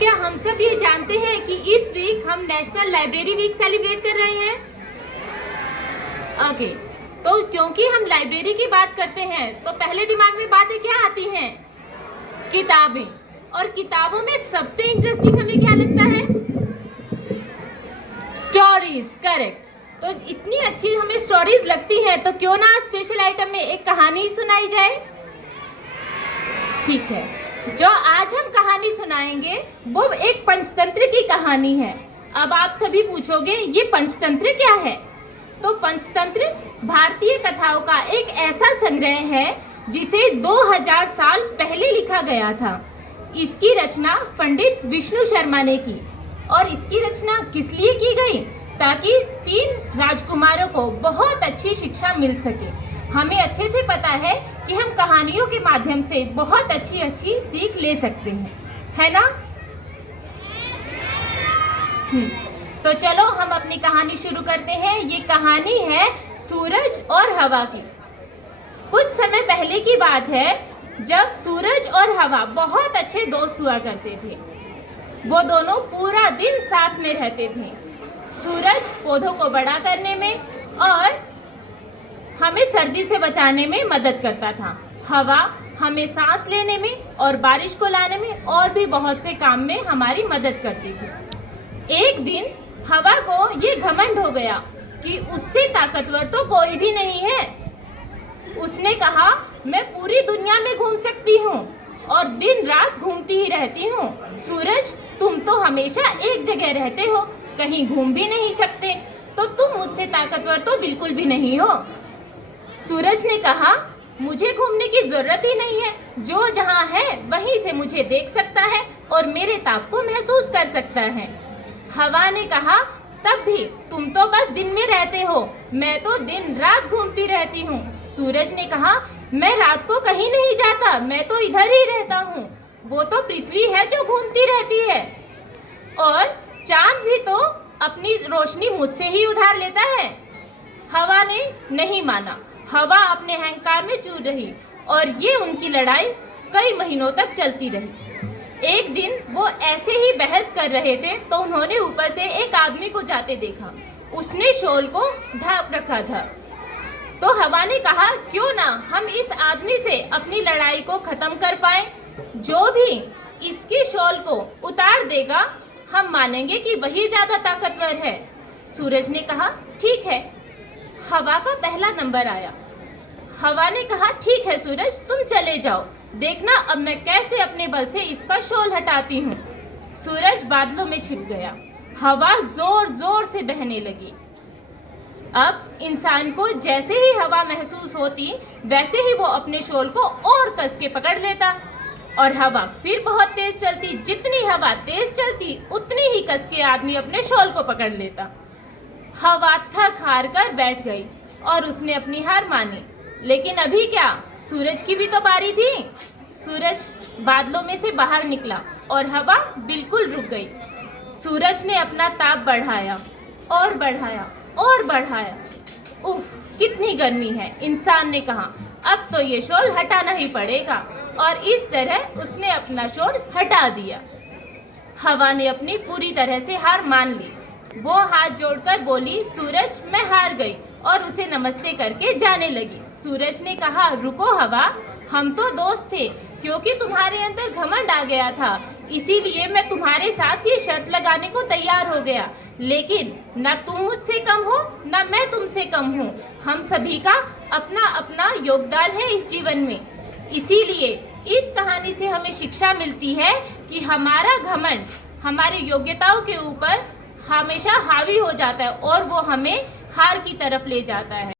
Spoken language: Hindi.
क्या हम सब ये जानते हैं कि इस वीक हम नेशनल लाइब्रेरी वीक सेलिब्रेट कर रहे हैं? ओके, तो क्योंकि हम लाइब्रेरी की बात करते हैं तो पहले दिमाग में बातें क्या आती हैं? किताबें। और किताबों में सबसे इंटरेस्टिंग हमें क्या लगता है? स्टोरीज। करेक्ट। तो इतनी अच्छी हमें स्टोरीज लगती है तो क्यों ना स्पेशल आइटम में एक कहानी सुनाई जाए। ठीक है, जो आज हम कहानी सुनाएंगे वो एक पंचतंत्र की कहानी है। अब आप सभी पूछोगे ये पंचतंत्र क्या है? तो पंचतंत्र भारतीय कथाओं का एक ऐसा संग्रह है जिसे 2000 साल पहले लिखा गया था। इसकी रचना पंडित विष्णु शर्मा ने की। और इसकी रचना किस लिए की गई? ताकि 3 राजकुमारों को बहुत अच्छी शिक्षा मिल सके। हमें अच्छे से पता है कि हम कहानियों के माध्यम से बहुत अच्छी सीख ले सकते हैं, है ना? तो चलो हम अपनी कहानी शुरू करते हैं। ये कहानी है सूरज और हवा की। कुछ समय पहले की बात है जब सूरज और हवा बहुत अच्छे दोस्त हुआ करते थे। वो दोनों पूरा दिन साथ में रहते थे। सूरज पौधों को बड़ा करने में और हमें सर्दी से बचाने में मदद करता था। हवा हमें सांस लेने में और बारिश को लाने में और भी बहुत से काम में हमारी मदद करती थी। एक दिन हवा को ये घमंड हो गया कि उससे ताकतवर तो कोई भी नहीं है। उसने कहा, मैं पूरी दुनिया में घूम सकती हूँ और दिन रात घूमती ही रहती हूँ। सूरज, तुम तो हमेशा एक जगह रहते हो, कहीं घूम भी नहीं सकते, तो तुम मुझसे ताकतवर तो बिल्कुल भी नहीं हो। सूरज ने कहा, मुझे घूमने की जरूरत ही नहीं है, जो जहाँ है वहीं से मुझे देख सकता है और मेरे ताप को महसूस कर सकता है। हवा ने कहा, तब भी तुम तो बस दिन में रहते हो, मैं तो दिन रात घूमती रहती हूँ। सूरज ने कहा, मैं रात को कहीं नहीं जाता, मैं तो इधर ही रहता हूँ। वो तो पृथ्वी है जो घूमती रहती है, और चांद भी तो अपनी रोशनी मुझसे ही उधार लेता है। हवा ने नहीं माना। हवा अपने अहंकार में चूर रही और ये उनकी लड़ाई कई महीनों तक चलती रही। एक दिन वो ऐसे ही बहस कर रहे थे तो उन्होंने ऊपर से एक आदमी को जाते देखा। उसने शॉल को ढांप रखा था। तो हवा ने कहा, क्यों ना हम इस आदमी से अपनी लड़ाई को खत्म कर पाएं। जो भी इसकी शॉल को उतार देगा हम मानेंगे कि वही ज्यादा ताकतवर है। सूरज ने कहा, ठीक है। हवा का पहला नंबर आया। हवा ने कहा, ठीक है सूरज, तुम चले जाओ, देखना अब मैं कैसे अपने बल से इसका शॉल हटाती हूँ। सूरज बादलों में छिप गया। हवा जोर जोर से बहने लगी। अब इंसान को जैसे ही हवा महसूस होती वैसे ही वो अपने शॉल को और कस के पकड़ लेता और हवा फिर बहुत तेज चलती। जितनी हवा तेज चलती उतनी ही कस के आदमी अपने शॉल को पकड़ लेता। हवा थक हार कर बैठ गई और उसने अपनी हार मानी। लेकिन अभी क्या, सूरज की भी तो बारी थी। सूरज बादलों में से बाहर निकला और हवा बिल्कुल रुक गई। सूरज ने अपना ताप बढ़ाया और बढ़ाया और बढ़ाया। उफ, कितनी गर्मी है। इंसान ने कहा, अब तो ये शॉल हटाना ही पड़ेगा, और इस तरह उसने अपना शॉल हटा दिया। हवा ने अपनी पूरी तरह से हार मान ली। वो हाथ जोड़कर बोली, सूरज मैं हार गई, और उसे नमस्ते करके जाने लगी। सूरज ने कहा, रुको हवा, हम तो दोस्त थे, क्योंकि तुम्हारे अंदर घमंड आ गया था इसीलिए मैं तुम्हारे साथ ये शर्त लगाने को तैयार हो गया। लेकिन ना तुम मुझसे कम हो ना मैं तुमसे कम हूँ। हम सभी का अपना अपना योगदान है इस जीवन में। इसीलिए इस कहानी से हमें शिक्षा मिलती है कि हमारा घमंड हमारी योग्यताओं के ऊपर हमेशा हावी हो जाता है और वो हमें हार की तरफ ले जाता है।